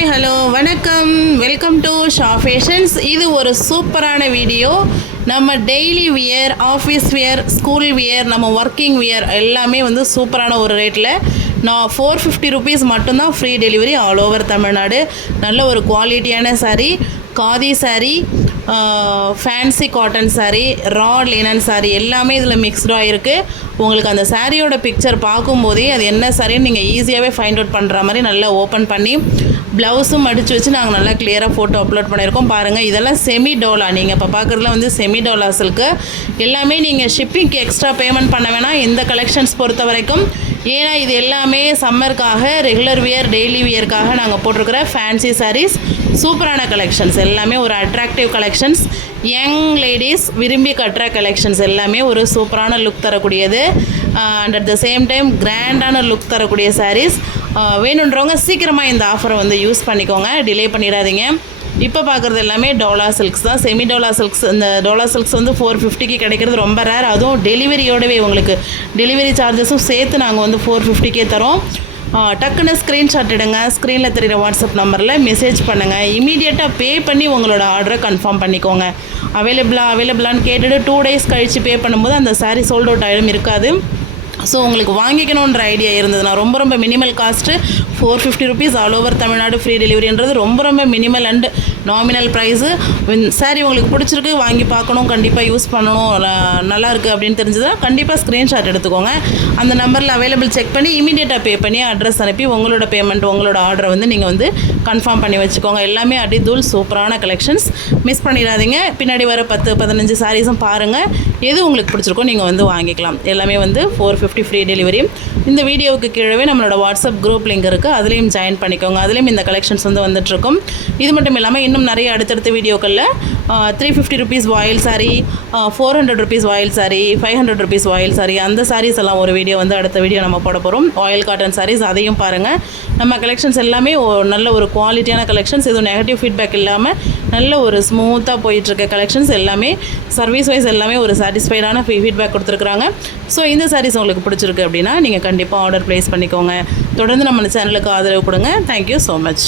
Hi hello வணக்கம், welcome to Shah fashions. இது ஒரு சூப்பரான வீடியோ. நம்ம daily wear, office wear, school wear, நம்ம ஒர்க்கிங் வியர் எல்லாமே வந்து சூப்பரான ஒரு ரேட்டில் நான் 450 ருபீஸ் மட்டும்தான் free delivery all over Tamil Nadu. நல்ல ஒரு குவாலிட்டியான சாரீ, காதி சாரீ, ஃபேன்சி காட்டன் சாரீ, ரா லினன் சாரீ எல்லாமே இதில் மிக்ஸ்டாக இருக்குது. உங்களுக்கு அந்த சாரியோட பிக்சர் பார்க்கும்போதே அது என்ன சாரின்னு நீங்கள் ஈஸியாகவே ஃபைண்ட் அவுட் பண்ணுற மாதிரி நல்லா ஓப்பன் பண்ணி ப்ளவுஸும் மடித்து வச்சு நாங்கள் நல்லா கிளியராக ஃபோட்டோ அப்லோட் பண்ணியிருக்கோம். பாருங்கள், இதெல்லாம் செமி டோலா. நீங்கள் இப்போ பார்க்குறதுல வந்து செமி டோலா சில்க்கு. எல்லாமே நீங்கள் ஷிப்பிங்க்கு எக்ஸ்ட்ரா பேமெண்ட் பண்ண வேணாம் இந்த கலெக்ஷன்ஸ் பொறுத்த வரைக்கும். ஏன்னா இது எல்லாமே சம்மருக்காக, ரெகுலர் வியர், டெய்லி வியருக்காக நாங்கள் போட்டிருக்கிற ஃபேன்சி சாரீஸ். சூப்பரான கலெக்ஷன்ஸ் எல்லாமே ஒரு அட்ராக்டிவ் கலெக்ஷன்ஸ். யங் லேடிஸ் விரும்பி கட்டுற கலெக்ஷன்ஸ் எல்லாமே ஒரு சூப்பரான லுக் தரக்கூடியது. And at the same time கிராண்டான லுக் தரக்கூடிய சாரீஸ். வேணுன்றவங்க சீக்கிரமாக இந்த ஆஃபரை வந்து யூஸ் பண்ணிக்கோங்க, டிலே பண்ணிடாதீங்க. இப்போ பார்க்குறது எல்லாமே டோலா சில்க்ஸ் தான், செமி டோலா சில்க்ஸ். இந்த டோலா சில்க்ஸ் வந்து 450க்கு கிடைக்கிறது ரொம்ப ரேர். அதுவும் டெலிவரியோடவே உங்களுக்கு டெலிவரி சார்ஜஸும் சேர்த்து நாங்கள் வந்து 450க்கே தரோம். டக்குன்னு ஸ்க்ரீன்ஷாட் எடுங்க, ஸ்க்ரீனில் தெரிகிற வாட்ஸ்அப் நம்பரில் மெசேஜ் பண்ணுங்கள். இமீடியட்டாக பே பண்ணி உங்களோட ஆர்டரை கன்ஃபார்ம் பண்ணிக்கோங்க. அவைலபிளான்னு கேட்டுட்டு 2 டேஸ் கழித்து பே பண்ணும்போது அந்த சாரீ சோல்ட் அவுட் ஆகிடும், இருக்காது. ஸோ உங்களுக்கு வாங்கிக்கணுன்ற ஐடியா இருந்ததுன்னா ரொம்ப minimal cost 450 rupees all over Tamil Nadu free டெலிவரின்றது ரொம்ப minimal and nominal price. Sari உங்களுக்கு பிடிச்சிருக்கு, வாங்கி பார்க்கணும், கண்டிப்பாக யூஸ் பண்ணணும், நல்லாயிருக்கு அப்படின்னு தெரிஞ்சதுன்னா கண்டிப்பாக ஸ்க்ரீன்ஷாட் எடுத்துக்கோங்க. அந்த நம்பரில் அவைலபிள் செக் பண்ணி இமீடியட்டாக பே பண்ணி அட்ரஸ் அனுப்பி உங்களோட பேமெண்ட், உங்களோட ஆர்டரை வந்து நீங்கள் வந்து கன்ஃபார்ம் பண்ணி வச்சுக்கோங்க. எல்லாமே அடிதூள் சூப்பரான கலெக்ஷன்ஸ், மிஸ் பண்ணிடாதீங்க. பின்னாடி வர 10-15 சாரீஸும் பாருங்கள், எது உங்களுக்கு பிடிச்சிருக்கோ நீங்கள் வந்து வாங்கிக்கலாம். எல்லாமே வந்து 450 ஃப்ரீ டெலிவரி. இந்த வீடியோவுக்கு கீழே நம்மளோட வாட்ஸ்அப் குரூப் லிங்க் இருக்குது, அதுலேயும் ஜாயின் பண்ணிக்கோங்க. அதுலேயும் இந்த கலெக்ஷன்ஸ் வந்து வந்துட்டுருக்கும். இது மட்டும் இல்லாமல் இன்னும் நிறைய அடுத்தடுத்த வீடியோக்களில் 350 ருபீஸ் வாயில் சாரீ, 400 ருபீஸ் வாயில் சாரீ, 500 ருபீஸ் வாயில் சாரீ, அந்த சாரீஸ் எல்லாம் ஒரு வீடியோ வந்து அடுத்த வீடியோ நம்ம போட போகிறோம். ஆயில் காட்டன் சாரீஸ், அதையும் பாருங்கள். நம்ம கலெக்ஷன்ஸ் எல்லாமே நல்ல ஒரு குவாலிட்டியான கலெக்ஷன்ஸ், எதுவும் நெகட்டிவ் ஃபீட்பேக் இல்லாமல் நல்ல ஒரு ஸ்மூத்தாக போயிட்டுருக்க கலெக்ஷன்ஸ் எல்லாமே. சர்வீஸ் வைஸ் எல்லாமே ஒரு சாட்டிஸ்ஃபைடான ஃபீட்பேக் கொடுத்துருக்குறாங்க. ஸோ இந்த சாரீஸ் உங்களுக்கு பிடிச்சிருக்கு அப்படின்னா நீங்கள் கண்டிப்பாக ஆர்டர் ப்ளேஸ் பண்ணிக்கோங்க. தொடர்ந்து நம்ம சேனலுக்கு ஆதரவு கொடுங்க. Thank you so much.